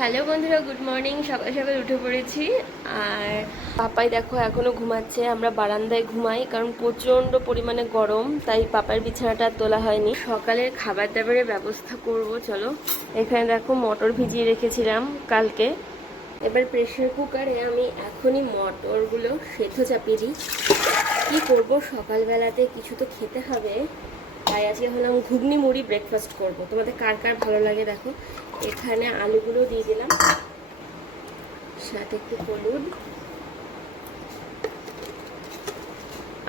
Hello বন্ধুরা, good morning. সকাল সকাল উঠে পড়েছি। আর পাপাই দেখো এখনো ঘুমাচ্ছে। আমরা বারান্দায় ঘুমাই কারণ প্রচণ্ড পরিমাণে গরম, তাই পাপার বিছানাটা তোলা হয়নি। সকালের খাবার দাবারের ব্যবস্থা করব। চলো, এখানে দেখো মটর ভিজিয়ে রেখেছিলাম কালকে। এবার প্রেশার কুকারে আমি এখনই মটরগুলো সেদ্ধ চাপিয়ে দিই। কী করব, সকালবেলাতে কিছু তো খেতে হবে, তাই আজকে হলাম ঘুগনি মুড়ি ব্রেকফাস্ট করব। তোমাদের কার কার ভালো লাগে দেখো। এখানে আলুগুলো দিয়ে দিলাম, সাথে একটু হলুদ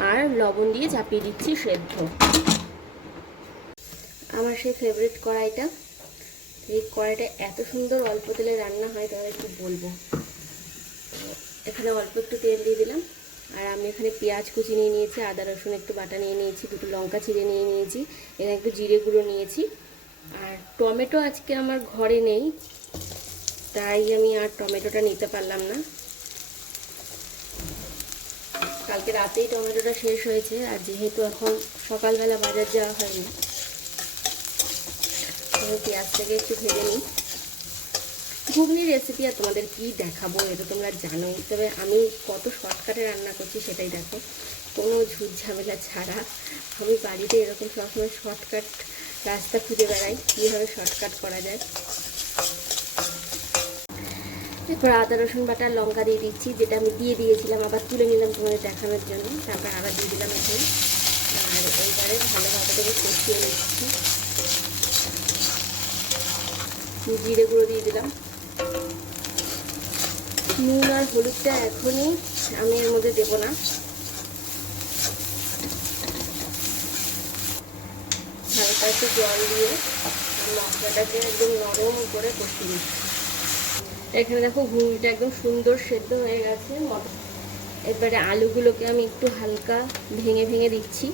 আর লবণ দিয়ে চাপিয়ে দিচ্ছি সেদ্ধ। আমার সেই ফেভারিট কড়াইটা, এই কড়াইটা এত সুন্দর অল্প তেলে রান্না হয় তাহলে একটু বলবো। এখানে অল্প একটু তেল দিয়ে দিলাম। আর আমি এখানে পেঁয়াজ কুচি নিয়ে নিয়েছি, আদা রসুন একটু বাটা নিয়ে নিয়েছি, দুটো লঙ্কা চিড়ে নিয়ে নিয়েছি, এখানে একটু জিরে গুঁড়ো নিয়েছি। আর টমেটো আজকে আমার ঘরে নেই, তাই আমি আর টমেটোটা নিতে পারলাম না। কালকে রাতেই টমেটোটা শেষ হয়েছে, আর যেহেতু এখন সকালবেলা বাজার যাওয়া হয়নি, আমি পেঁয়াজটাকে একটু ভেজে নিই। ঘুগনির রেসিপি আর তোমাদের কি দেখাবো, এটা তোমরা জানোই। তবে আমি কত শর্টকাটে রান্না করছি সেটাই দেখো, কোনো ঝুট ঝামেলা ছাড়া। আমি বাড়িতে এরকম সবসময় শর্টকাট রাস্তা খুঁজে বেড়াই, কীভাবে শর্টকাট করা যায়। এরপর আদা রসুন বাটা লঙ্কা দিয়ে দিচ্ছি, যেটা আমি দিয়ে দিয়েছিলাম, আবার তুলে নিলাম তোমাদের দেখানোর জন্য। তারপর আবার দিয়ে দিলাম এখন। আর এইবারে ভালোভাবে থেকে কষিয়ে নিচ্ছি। জিরে গুঁড়ো দিয়ে দিলাম। নুন আর হলুদটা এখনই আমি এর মধ্যে দেবো না, হালকা একটু জল দিয়ে মশলাটাকে একদম নরম করে কষিয়ে নিচ্ছি। এখানে দেখো ঘুগনিটা একদম সুন্দর সেদ্ধ হয়ে গেছে। এবারে আলুগুলোকে আমি একটু হালকা ভেঙে ভেঙে দিচ্ছি।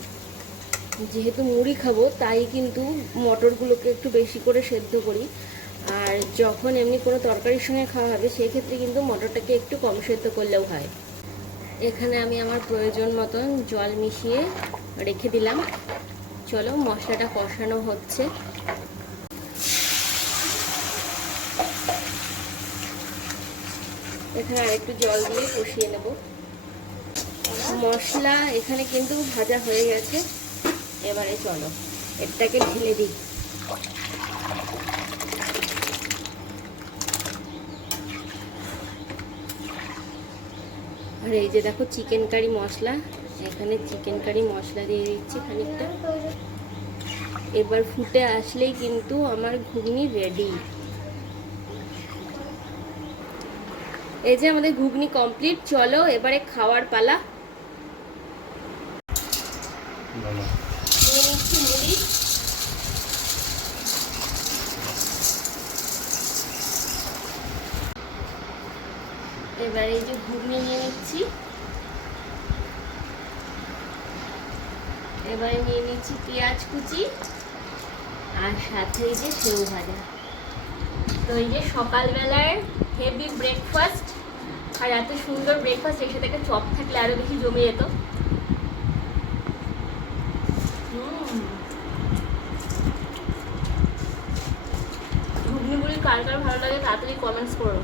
যেহেতু মুড়ি খাবো তাই কিন্তু মটরগুলোকে একটু বেশি করে সেদ্ধ করি। আর যখন এমনি কোনো তরকারির সঙ্গে খাওয়া হবে সেক্ষেত্রে কিন্তু মটরটাকে একটু কম সেদ্ধ করলেও হয়। এখানে আমি আমার প্রয়োজন মতন জল মিশিয়ে রেখে দিলাম। চলো, মশলাটা কষানো হচ্ছে। এখানে আরেকটু জল দিয়ে কষিয়ে নেব। মশলা এখানে কিন্তু ভাজা হয়ে গেছে। এবারে চলো এটাকে ঢেলে দিই। আর এই যে দেখো চিকেন কারি মশলা, এখানে চিকেন কারি মশলা দিয়ে দিচ্ছি খানিকটা। এবার ফুটে আসলেই কিন্তু আমার ঘুগনি রেডি। এই যে আমাদের ঘুগনি কমপ্লিট। চলো এবারে খাওয়ার পালা। নিয়ে নিচ্ছি মুড়ি। এবার এই যে ঘুগনি নিয়ে নিচ্ছি। এবারে নিয়ে নিচ্ছি পেঁয়াজ কুচি আর সাথে এই যে সেউ ভাজা। তো এই যে সকালবেলার হেভি ব্রেকফাস্ট, আর এত সুন্দর ব্রেকফাস্ট, এর সাথে একটা চপ থাকলে আরো বেশি জমে যেত। ঘুগনিগুলি কার কার ভালো লাগে তাড়াতাড়ি কমেন্টস করো।